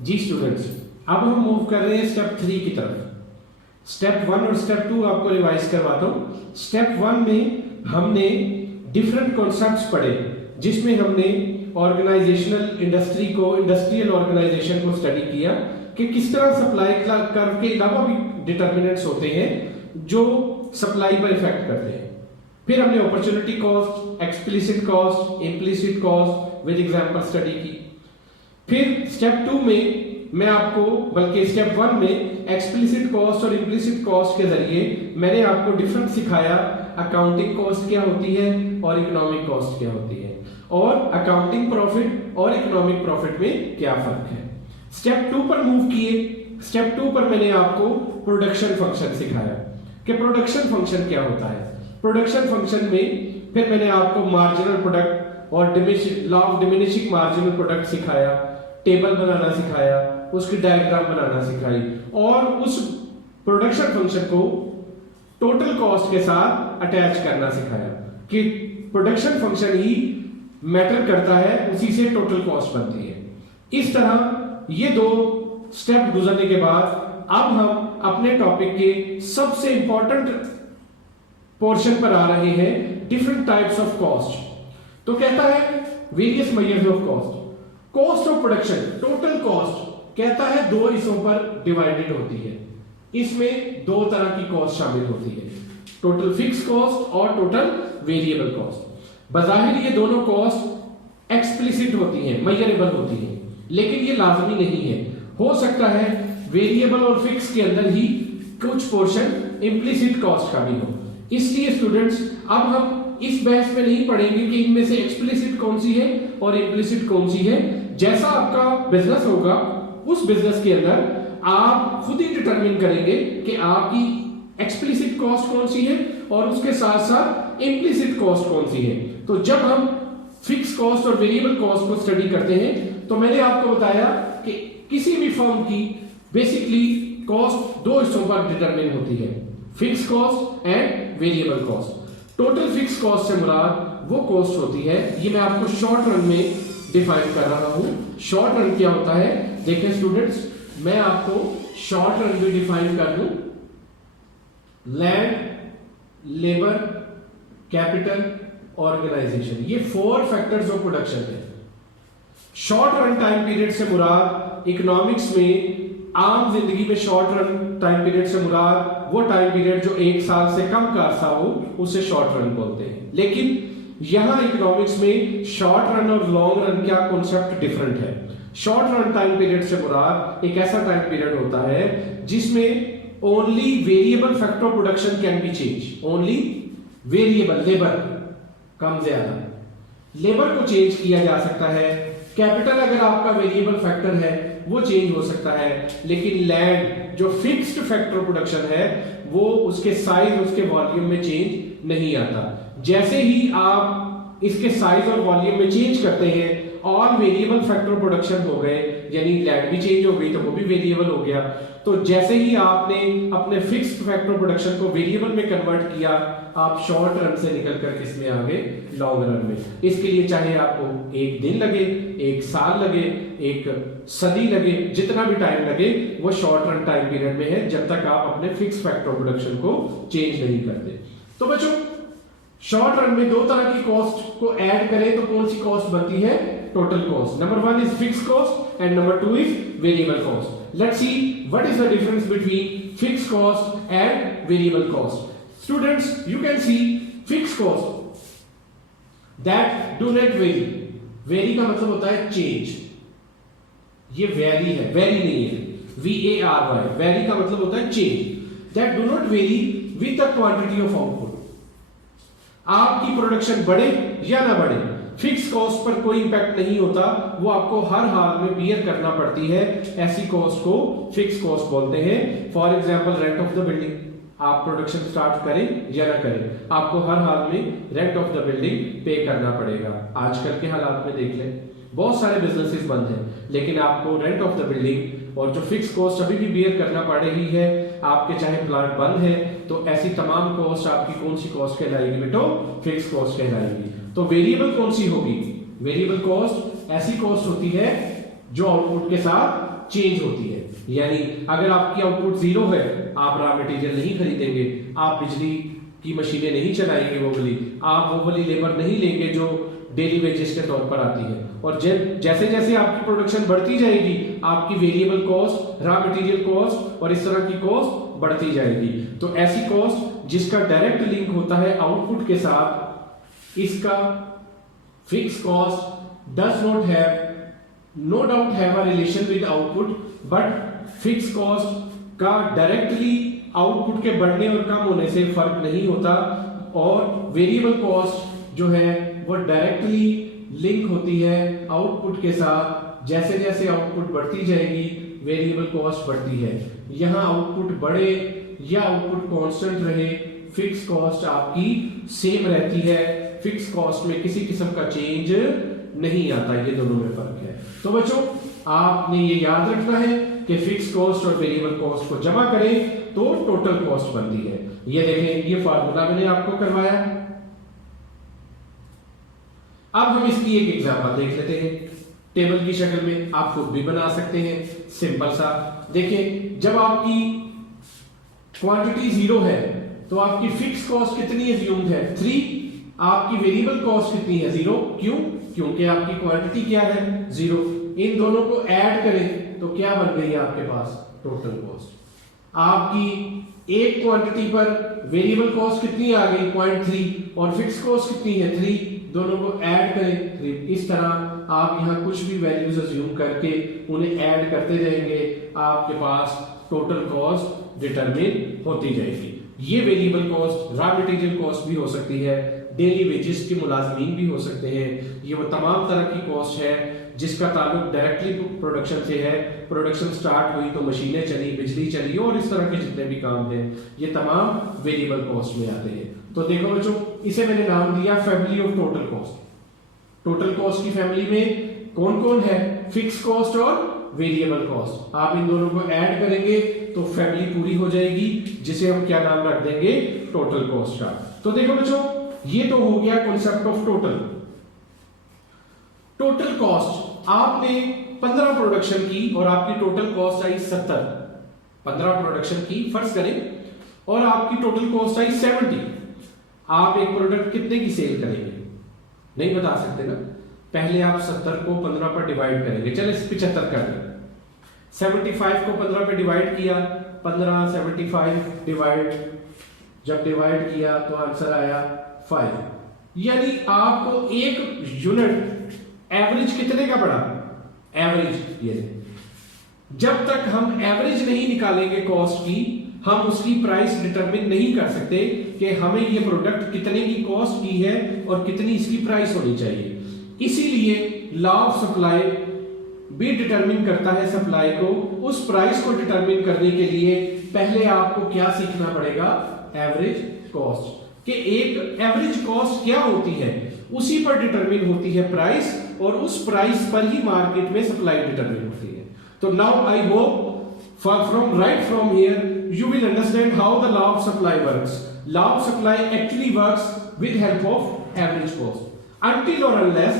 जी students, अब हम move कर रहे हैं स्टेप 3 की तरफ। स्टेप 1 और स्टेप 2 आपको रिवाइज करवाता हूँ। स्टेप 1 में हमने डिफरेंट कॉन्सेप्ट्स पढ़े, जिसमें हमने ऑर्गेनाइजेशनल इंडस्ट्रियल ऑर्गेनाइजेशन को स्टडी किया कि किस तरह सप्लाई कर्व के अलावा भी डिटर्मिनेंट्स होते हैं जो सप्लाई पर इफेक्ट करते हैं। फिर हमने opportunity cost, explicit cost, implicit cost with example study की। फिर स्टेप 2 में मैं आपको, बल्कि स्टेप 1 में एक्सप्लिसिट कॉस्ट और इम्प्लिसिट कॉस्ट के जरिए मैंने आपको डिफरेंस सिखाया, अकाउंटिंग कॉस्ट क्या होती है और इकोनॉमिक कॉस्ट क्या होती है, और अकाउंटिंग प्रॉफिट और इकोनॉमिक प्रॉफिट में क्या फर्क है। स्टेप 2 पर मूव किए। स्टेप 2 पर मैंने आपको प्रोडक्शन फंक्शन सिखाया कि प्रोडक्शन फंक्शन क्या होता है। प्रोडक्शन फंक्शन में फिर मैंने आपको मार्जिनल प्रोडक्ट और law of diminishing marginal product सिखाया, टेबल बनाना सिखाया, उसकी डायग्राम बनाना सिखाई, और उस प्रोडक्शन फंक्शन को टोटल कॉस्ट के साथ अटैच करना सिखाया कि प्रोडक्शन फंक्शन ही मैटर करता है, उसी से टोटल कॉस्ट बनती है। इस तरह ये 2 स्टेप गुजरने के बाद अब हम अपने टॉपिक के सबसे इंपॉर्टेंट पोर्शन पर आ रहे हैं, डिफरेंट टाइप्स ऑफ कॉस्ट। तो कहता है various measures of cost. Cost of production, total cost कहता है 2 हिस्सों पर डिवाइडेड होती है। इसमें 2 तरह की कॉस्ट शामिल होती है, टोटल फिक्स कॉस्ट और टोटल वेरिएबल कॉस्ट। बजाहिर ये दोनों कॉस्ट एक्सप्लिसिट होती हैं, मेजरेबल होती हैं, लेकिन ये लाजमी नहीं है। हो सकता है वेरिएबल और फिक्स के अंदर ही कुछ पोर्शन इम्प्लिसिट कॉस्ट का भी हो। इसलिए स्टूडेंट्स, अब हम इस बहस में नहीं पढ़ेंगे कि इनमें से एक्सप्लिसिट कौन सी है और इम्प्लिसिट कौन सी है। जैसा आपका बिजनेस होगा, उस बिजनेस के अंदर आप खुद ही डिटरमिन करेंगे कि आपकी एक्सप्लिसिट कॉस्ट कौन सी है और उसके साथ साथ इम्प्लिसिट कॉस्ट कौन सी है। तो जब हम फिक्स कॉस्ट और वेरिएबल कॉस्ट को स्टडी करते हैं, तो मैंने आपको बताया कि किसी भी फर्म की बेसिकली कॉस्ट 2 हिस्सों पर डिटरमिन होती है, fix cost and variable cost. Total fix cost से मुराद वो कॉस्ट होती है, ये मैं आपको शॉर्ट रन में डिफाइन कर रहा हूं। शॉर्ट रन क्या होता है, देखें स्टूडेंट्स, मैं आपको शॉर्ट रन भी डिफाइन कर दूं। लैंड, लेबर, कैपिटल, ऑर्गेनाइजेशन, ये 4 फैक्टर्स ऑफ प्रोडक्शन है। शॉर्ट रन टाइम पीरियड से मुराद इकोनॉमिक्स में, आम जिंदगी में शॉर्ट रन टाइम पीरियड से मुराद वो टाइम पीरियड जो 1 साल से कम का अरसा हो, उसे शॉर्ट रन बोलते हैं। लेकिन यहां इकोनॉमिक्स में शॉर्ट रन और लॉन्ग रन का कॉन्सेप्ट डिफरेंट है। शॉर्ट रन टाइम पीरियड से मुराद एक ऐसा टाइम पीरियड होता है जिसमें only variable factor of production can be change. Only variable, labour कम ज्यादा, लेबर को चेंज किया जा सकता है। कैपिटल अगर आपका वेरिएबल फैक्टर है वो चेंज हो सकता है, लेकिन लैंड जो फिक्स्ड फैक्टर ऑफ प्रोडक्शन है वो उसके साइज, उसके वॉल्यूम में चेंज नहीं आता। जैसे ही आप इसके साइज और वॉल्यूम में चेंज करते हैं, और वेरिएबल फैक्टर ऑफ प्रोडक्शन हो गए, यानी लैंड भी चेंज हो गई तो वो भी वेरिएबल हो गया। तो जैसे ही आपने अपने फिक्स्ड फैक्टर ऑफ प्रोडक्शन को वेरिएबल में कन्वर्ट किया, आप शॉर्ट रन से निकल कर किस में आ गए, लॉन्ग रन में। इसके लिए चाहे आपको 1 दिन लगे, 1 साल लगे, 1 सदी लगे, जितना भी टाइम लगे, वो शॉर्ट रन टाइम पीरियड में है, जब तक आप अपने फिक्स फैक्टर ऑफ प्रोडक्शन को चेंज नहीं करते। तो बच्चों, शॉर्ट रन में 2 तरह की कॉस्ट को ऐड करें तो कौन सी कॉस्ट बनती है, total cost. Number 1 is fix cost and number 2 is variable cost. Let's see what is the difference between fix cost and variable cost. Students, you can see fix cost that do not very. Very का मतलब होता है change, ये very है, very नहीं है, VARY। Very का मतलब होता है change. That do not very with the quantity of output. आपकी प्रोडक्शन बढ़े या ना बढ़े, फिक्स कॉस्ट पर कोई इंपैक्ट नहीं होता, वो आपको हर हाल में बियर करना पड़ती है। ऐसी कॉस्ट को फिक्स कॉस्ट बोलते हैं। For example rent of the building, आप प्रोडक्शन स्टार्ट करें या ना करें, आपको हर हाल में रेंट ऑफ द बिल्डिंग पे करना पड़ेगा। आजकल के हालात में देख लें, बहुत सारे बिजनेसेस बंद हैं, लेकिन आपको रेंट ऑफ द बिल्डिंग और जो फिक्स कॉस्ट अभी भी बियर करना पड़ रही है। आपके चाहे प्लांट बंद है तो ऐसी तमाम कॉस्ट आपकी कौन सी कॉस्ट कहलाएगी बेटो, फिक्स कॉस्ट कहलाएगी। तो वेरिएबल कौन सी होगी, वेरिएबल कॉस्ट ऐसी कॉस्ट होती है जो आउटपुट के साथ चेंज होती है। यानी अगर आपकी आउटपुट 0 है, आप रॉ मटेरियल नहीं खरीदेंगे, आप बिजली की मशीनें नहीं चलाएंगे, वो वाली लेबर नहीं लेंगे जो डेली वेजेस के तौर पर आती है। और जैसे जैसे आपकी प्रोडक्शन बढ़ती जाएगी, आपकी variable cost, raw material cost और इस तरह की कॉस्ट बढ़ती जाएगी। तो ऐसी कॉस्ट जिसका डायरेक्ट लिंक होता है आउटपुट के साथ, इसका fix cost does not have no doubt have a relation with output, but fix cost का डायरेक्टली आउटपुट के बढ़ने और कम होने से फर्क नहीं होता। और वेरिएबल कॉस्ट जो है वो डायरेक्टली लिंक होती है आउटपुट के साथ। जैसे जैसे आउटपुट बढ़ती जाएगी, वेरिएबल कॉस्ट बढ़ती है। यहां आउटपुट बढ़े या आउटपुट कांस्टेंट रहे, फिक्स कॉस्ट आपकी सेम रहती है। फिक्स कॉस्ट में किसी किस्म का चेंज नहीं आता, ये दोनों में फर्क है। तो बच्चों, आपने ये याद रखना है कि फिक्स कॉस्ट और वेरिएबल कॉस्ट को जमा करें तो टोटल कॉस्ट बनती है। ये देखें, ये फार्मूला मैंने आपको करवाया। अब हम इसकी एक एग्जांपल देख लेते हैं टेबल की शक्ल में। आप खुद भी बना सकते हैं, सिंपल सा। देखिए, जब आपकी क्वांटिटी 0 है तो आपकी फिक्स कॉस्ट कितनी एज्यूम्ड है? 3। आपकी वेरिएबल कॉस्ट कितनी है? 0। क्यों? क्योंकि आपकी क्वांटिटी क्या है? 0। इन दोनों को ऐड करें तो क्या बन गई आपके पास? Total cost. आपकी एक क्वांटिटी पर वेरिएबल कॉस्ट कितनी आ गई? 0.3। और फिक्स कॉस्ट कितनी है? 3। दोनों को ऐड करें 3। इस तरह आप यहां कुछ भी वैल्यूज अज्यूम करके उन्हें ऐड करते जाएंगे, आपके पास टोटल कॉस्ट डिटरमिन होती जाएगी। ये variable cost, raw material cost भी हो सकती है, डेली वेजेस के मुलाजमीन भी हो सकते हैं। ये वो तमाम तरह की कॉस्ट है जिसका ताल्लुक डायरेक्टली प्रोडक्शन से है। प्रोडक्शन स्टार्ट हुई तो मशीनें चली, बिजली चली और इस तरह के जितने भी काम हैं, ये तमाम वेरिएबल कॉस्ट में आते हैं। तो देखो बच्चों, इसे मैंने नाम दिया family of total cost. Total cost की फैमिली में कौन कौन है? फिक्स कॉस्ट और वेरिएबल कॉस्ट। आप इन दोनों को ऐड करेंगे तो फैमिली पूरी हो जाएगी, जिसे हम क्या नाम रख देंगे? टोटल कॉस्ट का। तो देखो बच्चों, ये तो हो गया concept of total. Total cost आपने 15 प्रोडक्शन की और आपकी टोटल कॉस्ट आई 70। 15 प्रोडक्शन की फर्ज करें और आपकी टोटल कॉस्ट आई 70। आप एक प्रोडक्ट कितने की सेल करेंगे? नहीं बता सकते ना। पहले आप 70 को 15 पर डिवाइड करेंगे। चले 75 कर लें। 75 को 15 पे डिवाइड किया, 15 75 डिवाइड, जब डिवाइड किया तो आंसर आया 5। यानी आपको एक यूनिट एवरेज कितने का पड़ा? एवरेज ये। जब तक हम एवरेज नहीं निकालेंगे कॉस्ट की, हम उसकी प्राइस डिटरमिन नहीं कर सकते कि हमें ये प्रोडक्ट कितने की कॉस्ट की है और कितनी इसकी प्राइस होनी चाहिए। इसीलिए लॉ ऑफ सप्लाई भी डिटरमिन करता है सप्लाई को। उस प्राइस को डिटरमिन करने के लिए पहले आपको क्या सीखना पड़ेगा? Average cost. कि एक एवरेज कॉस्ट क्या होती है, उसी पर डिटरमिन होती है प्राइस, और उस प्राइस पर ही मार्केट में सप्लाई डिटरमिन होती है। तो now I hope from here you will understand how the law of supply works. Law of supply actually works with help of average cost. Until or unless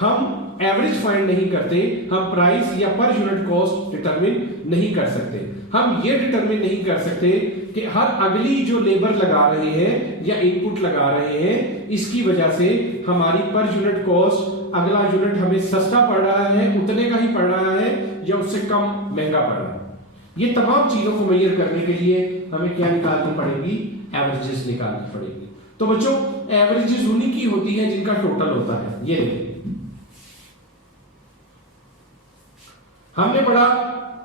हम average find नहीं करते, हम price या per unit cost determine नहीं कर सकते। हम ये डिटरमिन नहीं कर सकते कि हर अगली जो लेबर लगा रहे हैं या इनपुट लगा रहे हैं, इसकी वजह से हमारी पर यूनिट कॉस्ट, अगला यूनिट हमें सस्ता पड़ रहा है, उतने का ही पड़ रहा है या उससे कम महंगा पड़ रहा है। ये तमाम चीजों को मेजर करने के लिए हमें क्या निकालनी पड़ेगी? एवरेजेस निकालनी पड़ेगी। तो बच्चों, एवरेजेस उन्हीं की होती है जिनका टोटल होता है। ये देखिए, हमने पढ़ा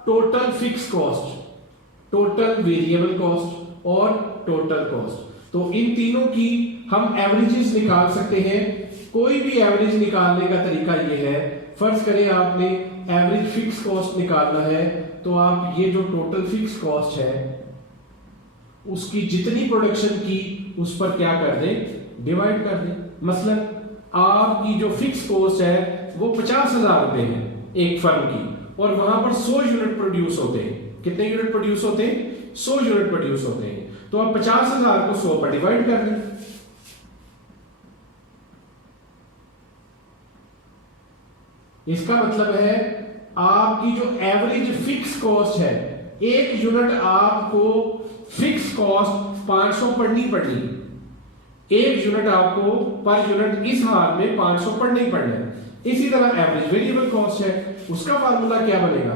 total fix cost, total variable cost और टोटल कॉस्ट। तो इन तीनों की हम एवरेजेस निकाल सकते हैं। कोई भी एवरेज निकालने का तरीका ये है, फर्ज करें आपने एवरेज फिक्स कॉस्ट निकालना है, तो आप ये जो टोटल फिक्स कॉस्ट है उसकी जितनी प्रोडक्शन की उस पर क्या कर दें? डिवाइड कर दें। मसलन आपकी जो फिक्स कॉस्ट है वो 50,000 रुपए है एक फर्म की, और वहां पर 100 यूनिट प्रोड्यूस होते हैं। कितने यूनिट प्रोड्यूस होते हैं? 100 यूनिट प्रोड्यूस होते हैं। तो आप 50,000 को 100 पर डिवाइड कर दें। इसका मतलब है आपकी जो एवरेज फिक्स कॉस्ट है, एक यूनिट आपको फिक्स कॉस्ट 500 पढ़नी, एक यूनिट आपको पर यूनिट इस हाल में 500 पढ़ना ही पढ़ना है। इसी तरह एवरेज वेरिएबल कॉस्ट है, उसका फार्मूला क्या बनेगा,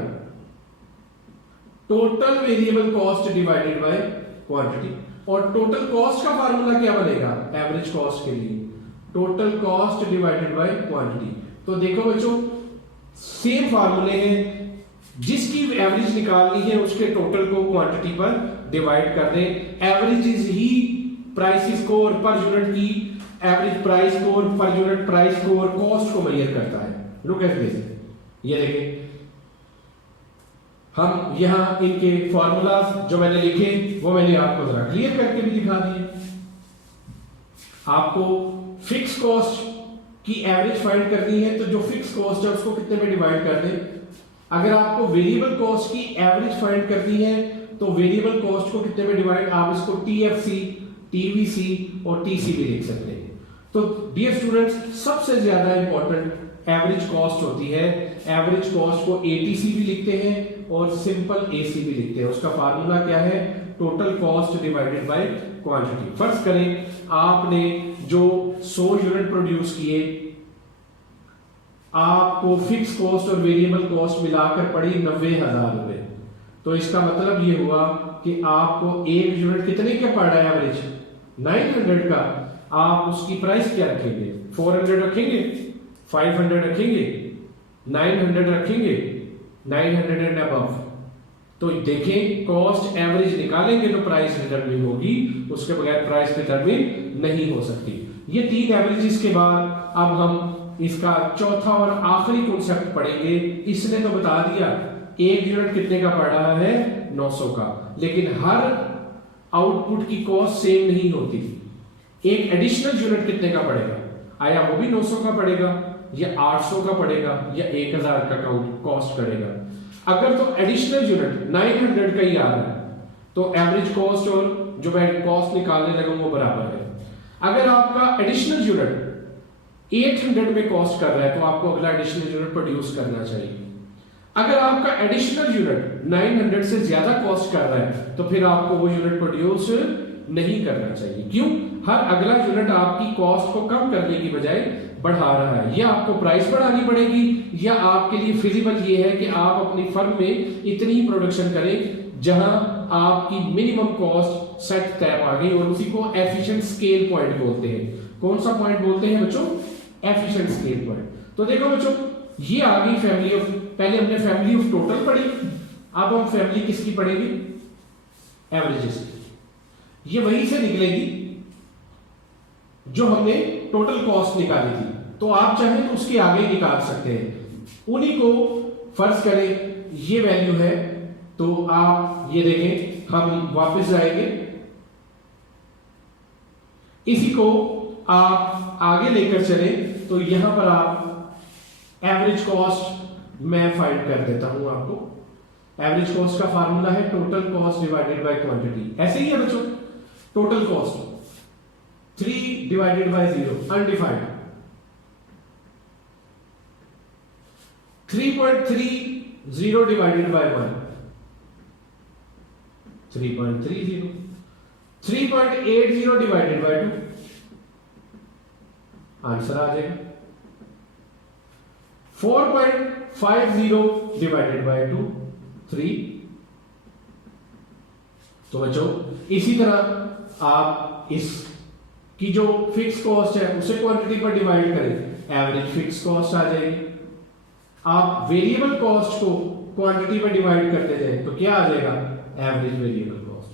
total variable cost divided by quantity. और टोटल कॉस्ट का फार्मूला क्या बनेगा एवरेज कॉस्ट के लिए, total cost divided by quantity. तो देखो बच्चों सेम फार्मूले हैं, जिसकी एवरेज निकालनी है उसके टोटल को क्वांटिटी पर डिवाइड कर दें। एवरेज इज ही प्राइस स्कोर पर यूनिट की, average price score per unit price score cost को मेजर करता है। लुक एट दिस, ये देखें हम यहां इनके फॉर्मूलाज जो मैंने लिखे वो मैंने आपको जरा क्लियर करके भी दिखा दिए। आपको फिक्स कॉस्ट की एवरेज फाइंड करनी है तो जो फिक्स कॉस्ट है उसको कितने में डिवाइड कर दें। अगर आपको वेरिएबल कॉस्ट की एवरेज फाइंड करनी है तो वेरिएबल कॉस्ट को कितने में डिवाइड, आप इसको टीएफसी, टीवीसी और टीसी भी लिख सकते हैं। तो डियर स्टूडेंट्स सबसे ज्यादा इंपॉर्टेंट एवरेज कॉस्ट होती है। एवरेज कॉस्ट को एटीसी भी लिखते हैं और सिंपल एसी भी लिखते हैं। उसका फार्मूला क्या है, total cost divided by quantity. फर्ज करें आपने जो 100 यूनिट प्रोड्यूस किए, आपको फिक्स कॉस्ट और वेरिएबल कॉस्ट मिलाकर पड़ी 90,000 रुपए। तो इसका मतलब ये हुआ कि आपको एक यूनिट कितने का पड़ रहा है एवरेज 900 का। आप उसकी प्राइस क्या रखेंगे, 400 रखेंगे, 500 रखेंगे, 900 रखेंगे, 900 एंड अबव। तो देखें कॉस्ट एवरेज निकालेंगे तो प्राइस डिटरमिन होगी, उसके बगैर प्राइस डिटरमिन नहीं हो सकती। ये 3 एवरेजेस के बाद अब हम इसका चौथा और आखिरी कॉन्सेप्ट पढ़ेंगे। इसने तो बता दिया एक यूनिट कितने का पड़ रहा है 900 का, लेकिन हर आउटपुट की कॉस्ट सेम नहीं होती। एक एडिशनल यूनिट कितने का पड़ेगा, आया वो भी 900 का पड़ेगा या 800 का पड़ेगा या 1000 का कॉस्ट करेगा। अगर तो एडिशनल यूनिट 900 का ही आ रहा है तो एवरेज कॉस्ट और जो मैं कॉस्ट निकालने लगा वो बराबर है। अगर आपका एडिशनल यूनिट 800 में कॉस्ट कर रहा है तो आपको अगला एडिशनल यूनिट प्रोड्यूस करना चाहिए। अगर आपका एडिशनल यूनिट 900 से ज्यादा कॉस्ट कर रहा है तो फिर आपको वो यूनिट प्रोड्यूस नहीं करना चाहिए। क्यों, हर अगला यूनिट आपकी कॉस्ट को कम करने की बजाय बढ़ा रहा है। या आपको प्राइस बढ़ानी पड़ेगी या आपके लिए फिजिबल ये है कि आप अपनी फर्म में इतनी ही प्रोडक्शन करें जहां आपकी मिनिमम कॉस्ट सेट तय आ गई, और उसी को एफिशिएंट स्केल पॉइंट बोलते हैं। कौन सा पॉइंट बोलते हैं बच्चों, एफिशिएंट स्केल पॉइंट। तो देखो बच्चों ये आ गई फैमिली ऑफ, पहले हमने फैमिली ऑफ टोटल पढ़ी, अब हम फैमिली किसकी पढ़ेंगे, एवरेजेस। ये वहीं से निकलेगी जो हमने टोटल कॉस्ट निकाली थी। तो आप चाहें तो उसके आगे निकाल सकते हैं। उन्हीं को फर्ज करें ये वैल्यू है तो आप ये देखें, हम वापस जाएंगे, इसी को आप आगे लेकर चले तो यहां पर आप एवरेज कॉस्ट मैं फाइंड कर देता हूं आपको। एवरेज कॉस्ट का फार्मूला है total cost divided by quantity. ऐसे ही है बच्चों, total cost 3 divided by 0 undefined, 3.30 divided by 1 3.30, 3.80 divided by 2 answer आ जाएगा, 4.50 डिवाइडेड बाय 2 3। तो बच्चों इसी तरह आप इस की जो फिक्स कॉस्ट है उसे क्वांटिटी पर डिवाइड करें, एवरेज फिक्स कॉस्ट आ जाएगी। आप वेरिएबल कॉस्ट को क्वांटिटी पर डिवाइड करते जाए तो क्या आ जाएगा, एवरेज वेरिएबल कॉस्ट।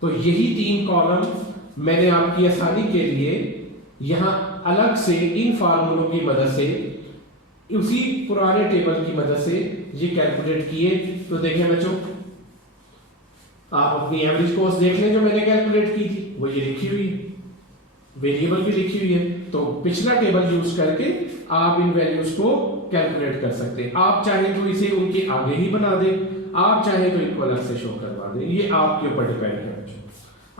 तो यही 3 कॉलम मैंने आपकी आसानी के लिए यहां अलग से इन फार्मूलों की मदद से, उसी पुराने टेबल की मदद से ये कैलकुलेट किए। तो देखें बच्चों, आप अपनी एवरेज कॉस्ट देख लें जो मैंने कैलकुलेट की थी, वो ये लिखी हुई है, वेरिएबल भी लिखी हुई है। तो पिछला टेबल यूज करके आप इन वैल्यूज को कैलकुलेट कर सकते हैं। आप चाहे तो इसे उनके आगे ही बना दें, आप चाहे तो इनको अलग से शो करवा दें, ये आपके ऊपर डिपेंड है।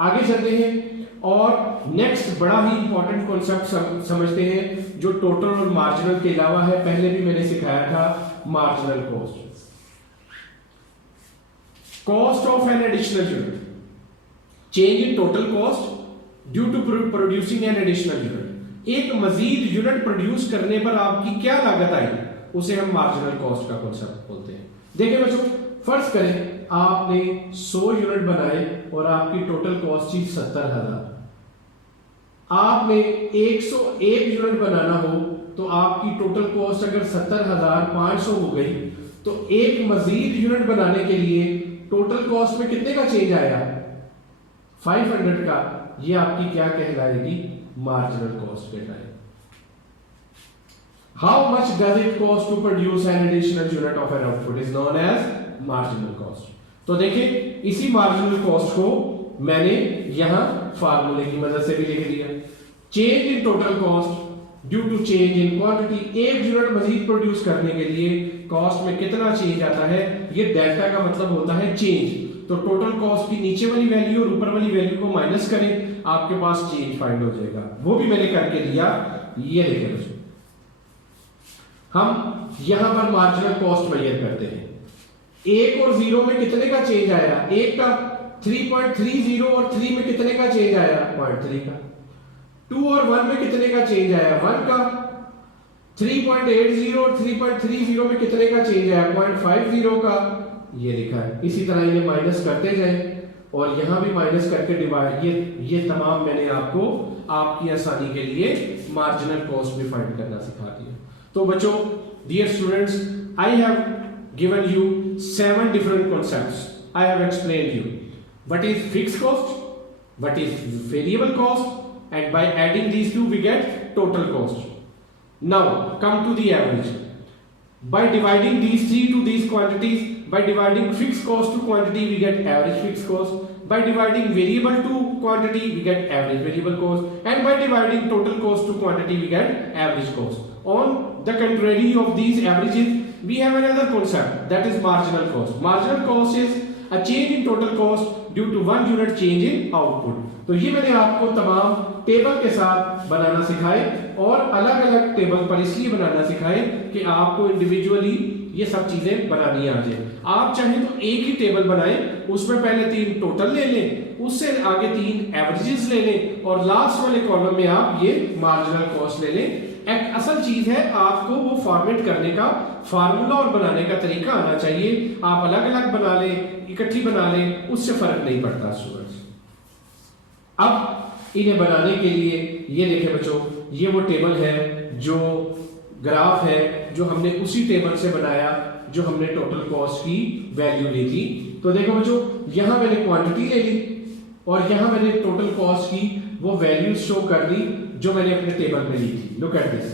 आगे चलते हैं और नेक्स्ट बड़ा ही इंपॉर्टेंट कॉन्सेप्ट समझते हैं जो टोटल और मार्जिनल के अलावा है। पहले भी मैंने सिखाया था marginal cost. Cost of an additional unit, change in total cost due to producing an additional unit. एक मजीद यूनिट प्रोड्यूस करने पर आपकी क्या लागत आई, उसे हम मार्जिनल कॉस्ट का कॉन्सेप्ट बोलते हैं। देखिए बच्चों, फर्ज करें आपने 100 यूनिट बनाए और आपकी टोटल कॉस्ट थी 70,000। आपने 101 यूनिट बनाना हो तो आपकी टोटल कॉस्ट अगर 70,500 हो गई, तो एक मजीद यूनिट बनाने के लिए टोटल कॉस्ट में कितने का चेंज आया, 500 का। ये आपकी क्या कहलाएगी, मार्जिनल कॉस्ट कहलाएगी। How much does it cost to produce an additional unit of an output is known as marginal cost. तो देखिए, इसी मार्जिनल कॉस्ट को मैंने यहां फार्मूले की मदद से भी लिख दिया। Change in total cost due to change in quantity, एक यूनिट मजीद प्रोड्यूस करने के लिए कॉस्ट में कितना चेंज आता है, ये डेल्टा का मतलब होता है चेंज। तो टोटल कॉस्ट की नीचे वाली वैल्यू और ऊपर वाली वैल्यू को माइनस करें, आपके पास चेंज फाइंड हो जाएगा। वो भी मैंने करके दिया, ये देखें। हम यहां पर मार्जिनल कॉस्ट मेजर करते हैं। 1 और 0 में कितने का चेंज आया, 1 का 3.30 और 3 में कितने का चेंज आया, 0.3 का। 2 और 1 में कितने का चेंज आया, 1 का। 3.80 और 3.30 में कितने का चेंज आया, 0.50 का। ये लिखा है। इसी तरह इन्हें माइनस करते जाएं और यहां भी माइनस करके डिवाइड। ये तमाम मैंने आपको आपकी आसानी के लिए मार्जिनल कॉस्ट भी फाइंड करना सिखा दिया। तो बच्चों, dear students, I have given you 7 different concepts. I have explained you what is fixed cost, what is variable cost, and by adding these two we get total cost. Now come to the average. By dividing these three to these quantities, by dividing fixed cost to quantity we get average fixed cost. By dividing variable to quantity we get average variable cost, and by dividing total cost to quantity we get average cost. On the contrary of these averages, we have another concept, that is marginal cost. Marginal cost is a change in total cost due to 1 unit change in output. तो ये मैंने आपको तमाम table के साथ बनाना सिखाए और अलग अलग टेबल पर इसलिए बनाना सिखाए कि आपको इंडिविजुअली ये सब चीजें बनानी आ जाए। आप चाहें तो एक ही टेबल बनाएं, उसमें पहले 3 टोटल ले लें, उससे आगे 3 एवरेजेस ले लें और लास्ट वाले कॉलम में आप ये मार्जिनल कॉस्ट ले लें। एक असल चीज है, आपको वो फॉर्मेट करने का फार्मूला और बनाने का तरीका आना चाहिए। आप अलग अलग बना लें, इकट्ठी बना लें, उससे फर्क नहीं पड़ता स्टूडेंट्स। अब इन्हें बनाने के लिए ये देखें बच्चों, ये वो टेबल है, जो ग्राफ है, जो हमने उसी टेबल से बनाया जो हमने टोटल कॉस्ट की वैल्यू ली थी। तो देखो बच्चों, यहां मैंने क्वांटिटी ले ली और यहां मैंने टोटल कॉस्ट की वो वैल्यूज शो कर दी जो मैंने अपने टेबल में ली थी। Look at this.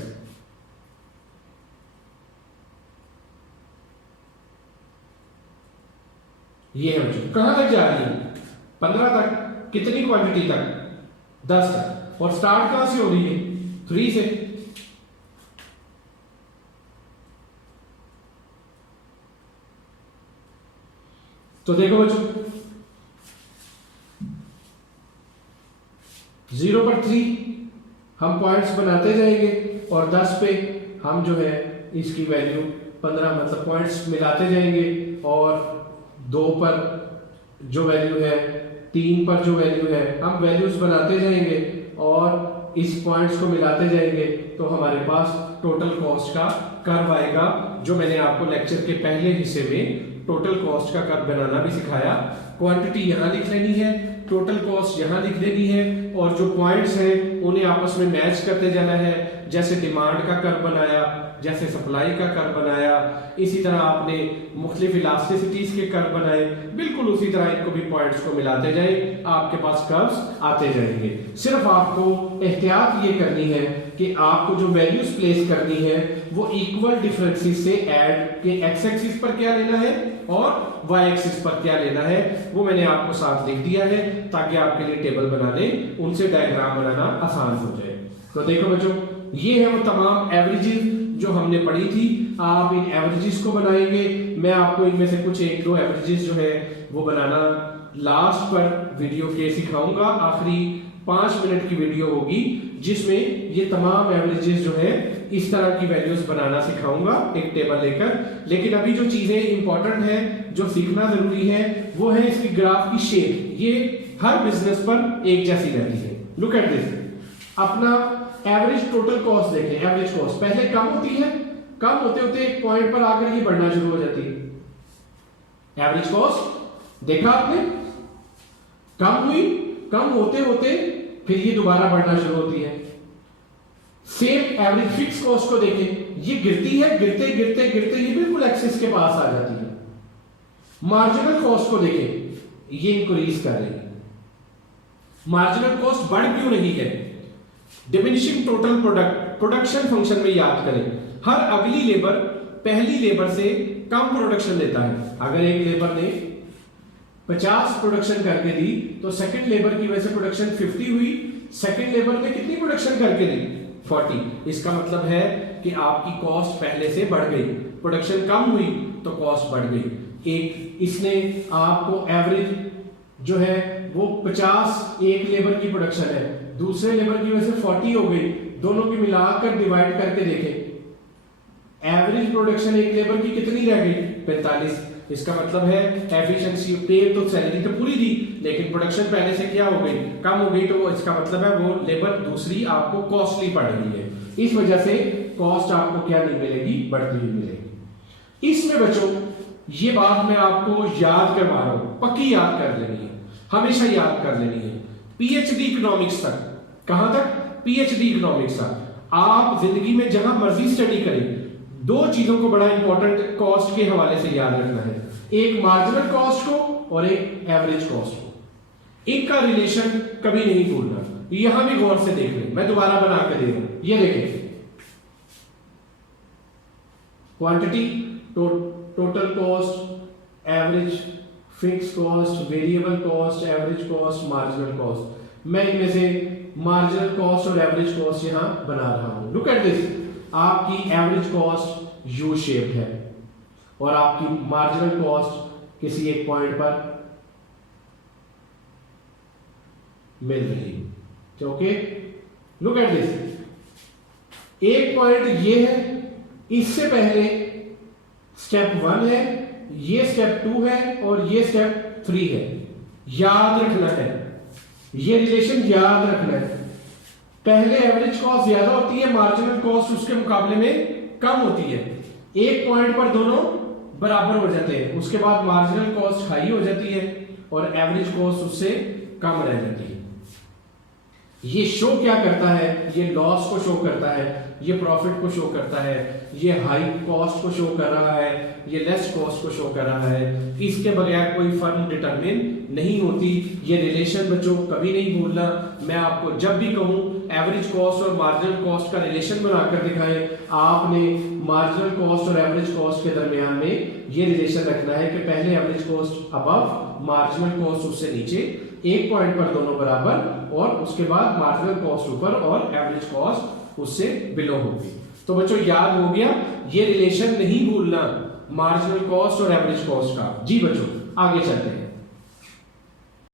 ये है बच्चों, कहां तक जा रही है, 15 तक। कितनी क्वांटिटी तक, 10 तक। और स्टार्ट कहां से हो रही है, 3 से। तो देखो बच्चों, 0 पर 3 हम पॉइंट्स बनाते जाएंगे और 10 पे हम जो है इसकी वैल्यू 15 मतलब पॉइंट्स मिलाते जाएंगे और 2 पर जो वैल्यू है, 3 पर जो वैल्यू है, हम वैल्यूज बनाते जाएंगे और इस पॉइंट्स को मिलाते जाएंगे तो हमारे पास टोटल कॉस्ट का कर्व आएगा, जो मैंने आपको लेक्चर के पहले हिस्से में टोटल कॉस्ट का कर्व बनाना भी सिखाया। क्वांटिटी यहां लिख लेनी है, टोटल कॉस्ट यहां लिख देनी है और जो पॉइंट्स हैं उन्हें आपस में मैच करते जाना है। जैसे डिमांड का कर्व बनाया, जैसे सप्लाई का कर्व बनाया, इसी तरह आपने मुख्तलिफ इलास्टिसिटीज के कर्व बनाए, बिल्कुल उसी तरह इनको भी पॉइंट्स को मिलाते जाए, आपके पास कर्व्स आते जाएंगे। सिर्फ आपको एहतियात ये करनी है कि आपको जो वैल्यूज प्लेस करनी है वो इक्वल डिफरेंसेस से ऐड के एक्स एक्सिस पर क्या लेना है और वाई एक्सिस पर क्या लेना है, वो मैंने आपको साथ लिख दिया है ताकि आपके लिए टेबल बनाने, उनसे डायग्राम बनाना आसान हो जाए। तो देखो बच्चों, ये है वो तमाम एवरेजेस जो हमने पढ़ी थी। आप इन एवरेजेस को बनाएंगे, मैं आपको इनमें से कुछ 1-2 एवरेजेस जो है वो बनाना लास्ट पर वीडियो के सिखाऊंगा, आखिरी 5 मिनट की वीडियो होगी जिसमें ये तमाम एवरेजेस जो है इस तरह की वैल्यूज बनाना सिखाऊंगा एक टेबल लेकर। लेकिन अभी जो चीजें इंपॉर्टेंट है, जो सीखना जरूरी है, वो है इसकी ग्राफ की शेप। ये हर बिजनेस पर एक जैसी रहती है। लुक एट दिस, अपना एवरेज टोटल कॉस्ट देखें। एवरेज कॉस्ट पहले कम होती है, कम होते होते एक पॉइंट पर आकर ये बढ़ना शुरू हो जाती है। एवरेज कॉस्ट देखा आपने, कम हुई, कम होते होते फिर ये दोबारा बढ़ना शुरू होती है। सेम एवरेज फिक्स कॉस्ट को देखें, ये गिरती है, गिरते गिरते गिरते ये बिल्कुल एक्सिस के पास आ जाती है। मार्जिनल कॉस्ट को देखें, ये इंक्रीज कर रही है। मार्जिनल कॉस्ट बढ़ क्यों रही है? डिमिनिशिंग टोटल प्रोडक्शन फंक्शन में याद करें, हर अगली लेबर पहली लेबर से कम प्रोडक्शन देता है। अगर एक लेबर ने 50 प्रोडक्शन करके दी तो सेकंड लेबर की वजह से प्रोडक्शन 50 हुई। सेकंड लेबर ने कितनी प्रोडक्शन करके दी? 40। इसका मतलब है कि आपकी कॉस्ट पहले से बढ़ गई। प्रोडक्शन कम हुई तो कॉस्ट बढ़ गई। एक इसने आपको एवरेज जो है वो 50 एक लेबर की प्रोडक्शन है, दूसरे लेबर की वजह से 40 हो गई। दोनों की मिलाकर डिवाइड करके देखें, एवरेज प्रोडक्शन एक लेबर की कितनी रह गई? 45। इसका मतलब है एफिशिएंसी पे तो सैलरी तो पूरी दी, लेकिन प्रोडक्शन पहले से क्या हो गई? कम हो गई। तो इसका मतलब है वो लेबर दूसरी आपको कॉस्टली पड़ रही है। इस वजह से कॉस्ट आपको क्या नहीं मिलेगी? बढ़ती हुई मिलेगी। इसमें बच्चों ये बात मैं आपको याद करवा रहा हूं, पक्की याद कर लेनी है, हमेशा याद कर लेनी है। पीएचडी इकोनॉमिक्स तक, कहां तक? पीएचडी इकोनॉमिक्स तक। आप जिंदगी में जहां मर्जी स्टडी करें, दो चीजों को बड़ा इंपॉर्टेंट कॉस्ट के हवाले से याद रखना है, एक मार्जिनल कॉस्ट को और एक एवरेज कॉस्ट को। इनका रिलेशन कभी नहीं भूलना। यहां भी गौर से देख लें, मैं दोबारा बना के दे रहा हूं। ये देखें, quantity, total cost, average fix cost, variable cost, average cost, marginal cost. मैं इनमें से मार्जिनल कॉस्ट और एवरेज कॉस्ट यहां बना रहा हूं। लुक एट दिस, आपकी एवरेज कॉस्ट यू शेप्ड है और आपकी मार्जिनल कॉस्ट किसी एक पॉइंट पर मिल रही है। ओके, लुक एट दिस, एक पॉइंट ये है, इससे पहले स्टेप 1 है, ये स्टेप 2 है और ये स्टेप 3 है। याद रखना है, ये रिलेशन याद रखना है। पहले एवरेज कॉस्ट ज्यादा होती है, मार्जिनल कॉस्ट उसके मुकाबले में कम होती है। एक पॉइंट पर दोनों बराबर हो जाते हैं, उसके बाद मार्जिनल कॉस्ट हाई हो जाती है और एवरेज कॉस्ट उससे कम रह जाती है। ये शो क्या करता है? ये लॉस को शो करता है, ये प्रॉफिट को शो करता है, ये हाई कॉस्ट को शो कर रहा है, ये लेस कॉस्ट को शो कर रहा है। इसके बगैर कोई फर्म डिटरमिन नहीं होती। ये रिलेशन बच्चों कभी नहीं भूलना। मैं आपको जब भी कहूं एवरेज कॉस्ट और मार्जिनल कॉस्ट का रिलेशन बनाकर दिखाएं, आपने मार्जिनल कॉस्ट और एवरेज कॉस्ट के दरमियान में ये रिलेशन रखना है कि पहले average cost above, marginal cost उससे नीचे, एक पॉइंट पर दोनों बराबर, और उसके बाद मार्जिनल कॉस्ट ऊपर और एवरेज कॉस्ट उससे बिलो होगी। तो बच्चों याद हो गया, ये रिलेशन नहीं भूलना मार्जिनल कॉस्ट और एवरेज कॉस्ट का। जी बच्चों आगे चलते हैं।